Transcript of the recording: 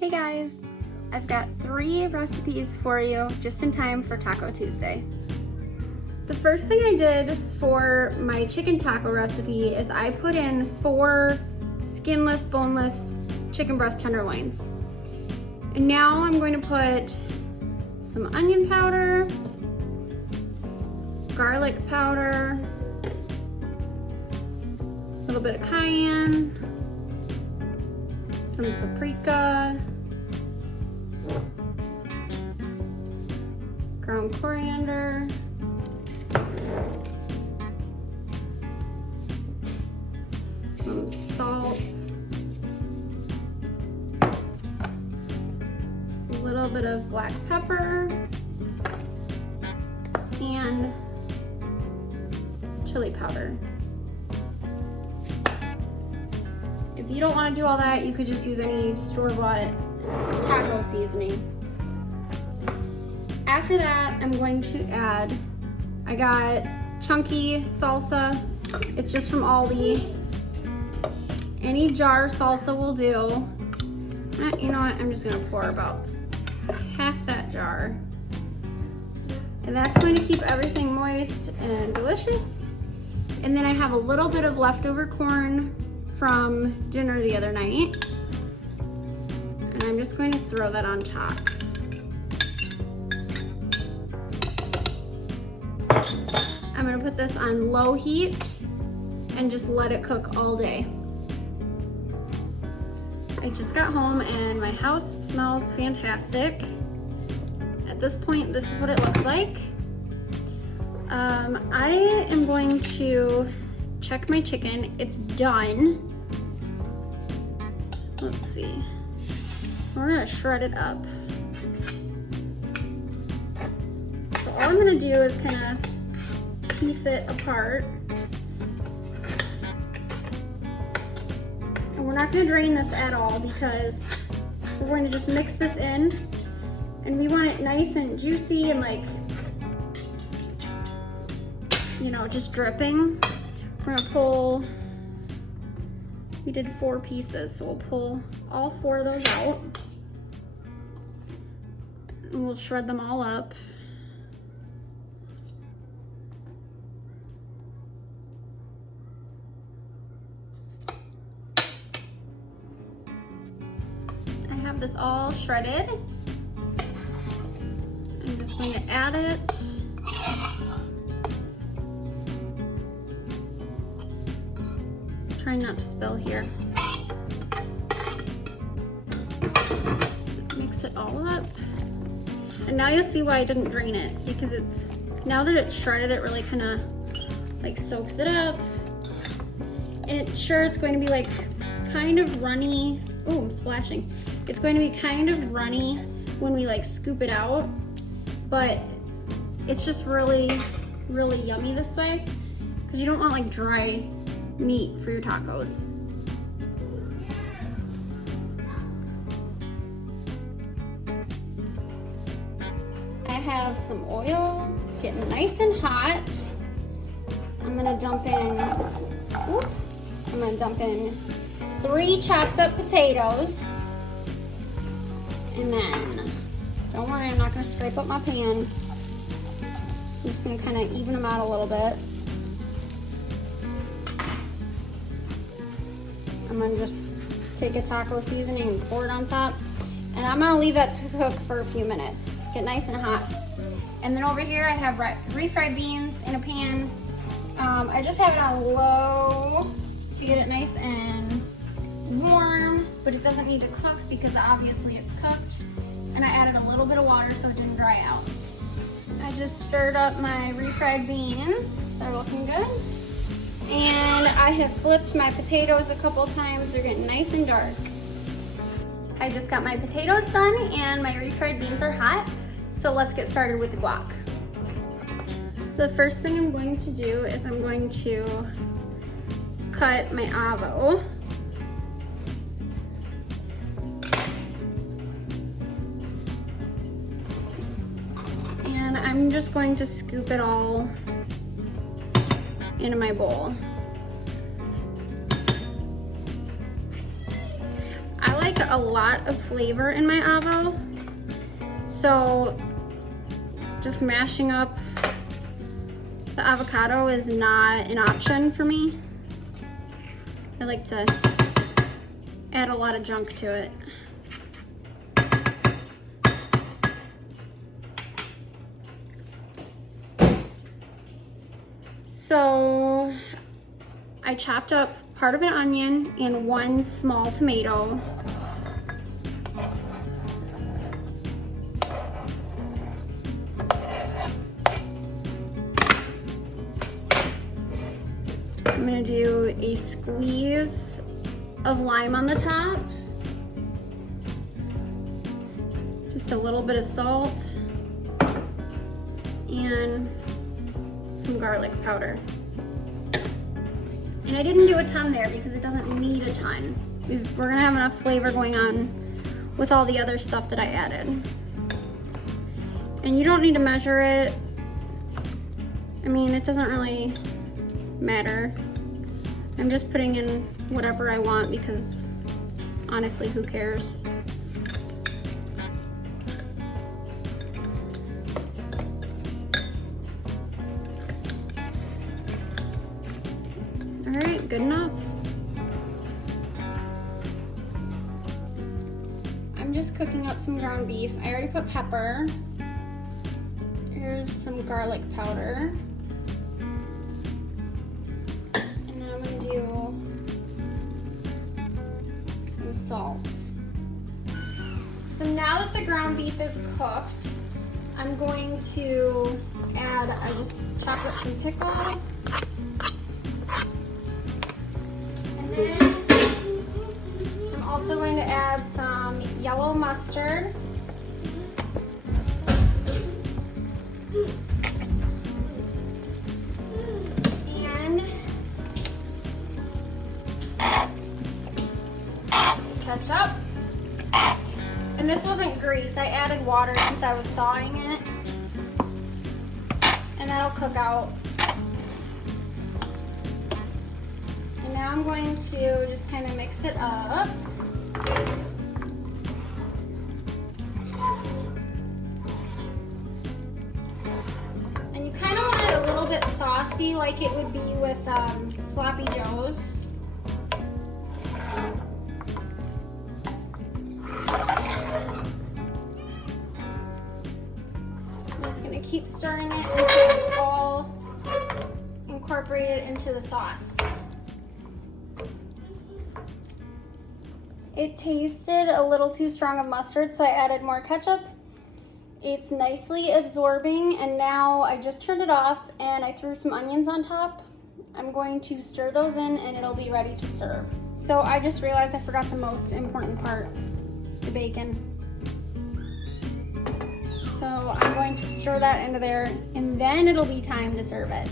Hey guys, I've got 3 recipes for you just in time for Taco Tuesday. The first thing I did for my chicken taco recipe is I put in 4 skinless, boneless chicken breast tenderloins. And now I'm going to put some onion powder, garlic powder, a little bit of cayenne, some paprika, ground coriander, some salt, a little bit of black pepper, and chili powder. If you don't want to do all that, you could just use any store-bought taco seasoning. After that, I'm going to add, I got chunky salsa. It's just from Aldi. Any jar salsa will do. You know what, I'm just gonna pour about half that jar. And that's going to keep everything moist and delicious. And then I have a little bit of leftover corn from dinner the other night. And I'm just going to throw that on top. I'm gonna put this on low heat and just let it cook all day. I just got home and my house smells fantastic. At this point, this is what it looks like. I am going to check my chicken. It's done. Let's see. We're gonna shred it up. So all I'm gonna do is kind of piece it apart. And we're not gonna drain this at all because we're going to just mix this in, and we want it nice and juicy and like, you know, just dripping. We're gonna pull, we did 4 pieces, so we'll pull all 4 of those out. And we'll shred them all up. I have this all shredded. I'm just going to add it. Trying not to spill here. Mix it all up. And now you'll see why I didn't drain it, because it's, now that it's shredded, it really kind of like soaks it up. And it's going to be like kind of runny. Ooh, I'm splashing. It's going to be kind of runny when we like scoop it out, but it's just really, really yummy this way, because you don't want like dry meat for your tacos. I have some oil getting nice and hot. I'm gonna dump in 3 chopped up potatoes. And then, don't worry, I'm not gonna scrape up my pan. I'm just gonna kind of even them out a little bit. I'm gonna just take a taco seasoning and pour it on top. And I'm gonna leave that to cook for a few minutes. Get nice and hot. And then over here I have refried beans in a pan. I just have it on low to get it nice and warm, but it doesn't need to cook because obviously it's cooked. And I added a little bit of water so it didn't dry out. I just stirred up my refried beans. They're looking good. And I have flipped my potatoes a couple times. They're getting nice and dark. I just got my potatoes done and my refried beans are hot. So let's get started with the guac. So the first thing I'm going to do is I'm going to cut my avo. And I'm just going to scoop it all into my bowl. I like a lot of flavor in my avo. So just mashing up the avocado is not an option for me. I like to add a lot of junk to it. So I chopped up part of an onion and 1 small tomato. I'm gonna do a squeeze of lime on the top. Just a little bit of salt and some garlic powder. And I didn't do a ton there because it doesn't need a ton. We're gonna have enough flavor going on with all the other stuff that I added. And you don't need to measure it. I mean, it doesn't really matter. I'm just putting in whatever I want because honestly, who cares? All right, good enough. I'm just cooking up some ground beef. I already put pepper. Here's some garlic powder. And now I'm gonna do some salt. So now that the ground beef is cooked, I'm going to add, I just chopped up some pickle. I'm also going to add some yellow mustard. And ketchup. And this wasn't grease. I added water since I was thawing it. And that'll cook out. Now I'm going to just kind of mix it up. And you kind of want it a little bit saucy like it would be with Sloppy Joe's. I'm just going to keep stirring it until it's all incorporated into the sauce. It tasted a little too strong of mustard, so I added more ketchup. It's nicely absorbing, and now I just turned it off and I threw some onions on top. I'm going to stir those in and it'll be ready to serve. So I just realized I forgot the most important part, the bacon. So I'm going to stir that into there and then it'll be time to serve it.